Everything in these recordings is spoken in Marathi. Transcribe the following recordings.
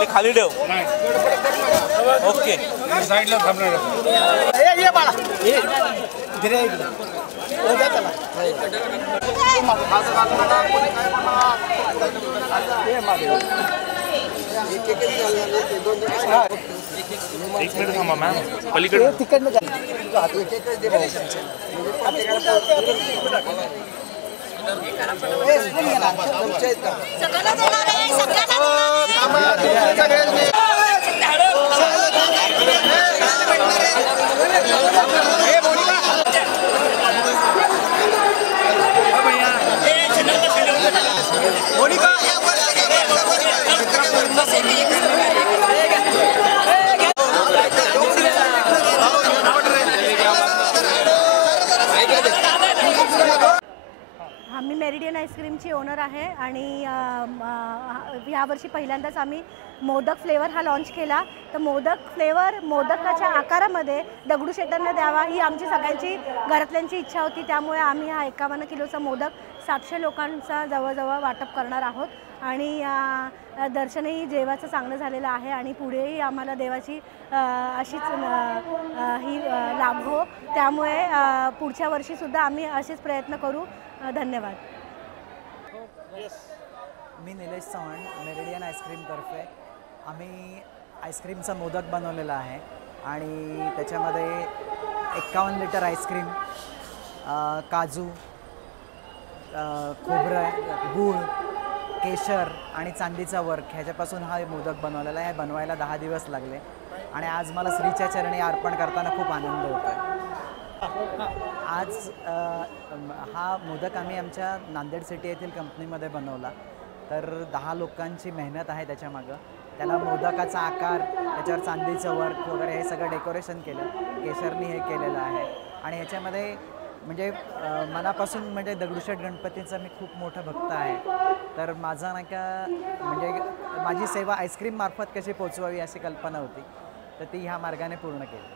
ते खाली ठेव. ओके साईडला थांबणार. ये बाळा ये धीरे इकडे हो द्या त्याला एक मिनिट थांबा मॅम. पलीकडे तिकडनं मी मेरिडियन आईस्क्रीमची ओनर आहे आणि यावर्षी पहिल्यांदाच आम्ही मोदक फ्लेवर हा लॉन्च केला. तर मोदक फ्लेवर मोदकाच्या आकारामध्ये दगडूशेठांना द्यावा ही आमची सगळ्यांची घरातल्यांची इच्छा होती. त्यामुळे आम्ही हा 51 किलोचा मोदक 700 लोकांचा जवळजवळ वाटप करणार आहोत. आणि दर्शनही देवाचं चांगलं झालेलं आहे आणि पुढेही आम्हाला देवाची अशीच ही लाभो. त्यामुळे पुढच्या वर्षीसुद्धा आम्ही असेच प्रयत्न करू. धन्यवाद. मी निलेश चव्हाण मेरिडियन आईस्क्रीमतर्फे आम्ही आईस्क्रीमचा मोदक बनवलेला आहे आणि त्याच्यामध्ये 51 लिटर आईस्क्रीम, काजू, खोबरं, गूळ, केशर आणि चांदीचा वर्क ह्याच्यापासून हा मोदक बनवलेला आहे. बनवायला 10 दिवस लागले आणि आज मला श्रीच्या चरणी अर्पण करताना खूप आनंद होतो आहे. आज हा मोदक आम्ही आमच्या नांदेड सिटी येथील कंपनीमध्ये बनवला. तर 10 लोकांची मेहनत आहे त्याच्यामागं. त्याला मोदकाचा आकार, त्याच्यावर चांदीचं वर्क वगैरे हे सगळं डेकोरेशन केलं, केशरनी हे केलेलं आहे. आणि ह्याच्यामध्ये म्हणजे मनापासून म्हणजे दगडूशेठ गणपतीचा मी खूप मोठा भक्त आहे. तर माझा नाही का म्हणजे माझी सेवा आईस्क्रीममार्फत कशी पोचवावी अशी कल्पना होती, तर ती ह्या मार्गाने पूर्ण केली.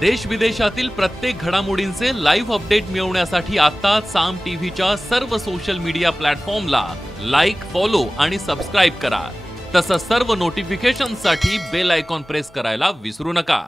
देश विदेशातील प्रत्येक घडामोडींचे लाईव्ह अपडेट मिळवण्यासाठी आता साम टीव्हीच्या सर्व सोशल मीडिया प्लॅटफॉर्मला लाईक, फॉलो आणि सबस्क्राईब करा. तसंच सर्व नोटिफिकेशनसाठी बेल आयकॉन प्रेस करायला विसरू नका.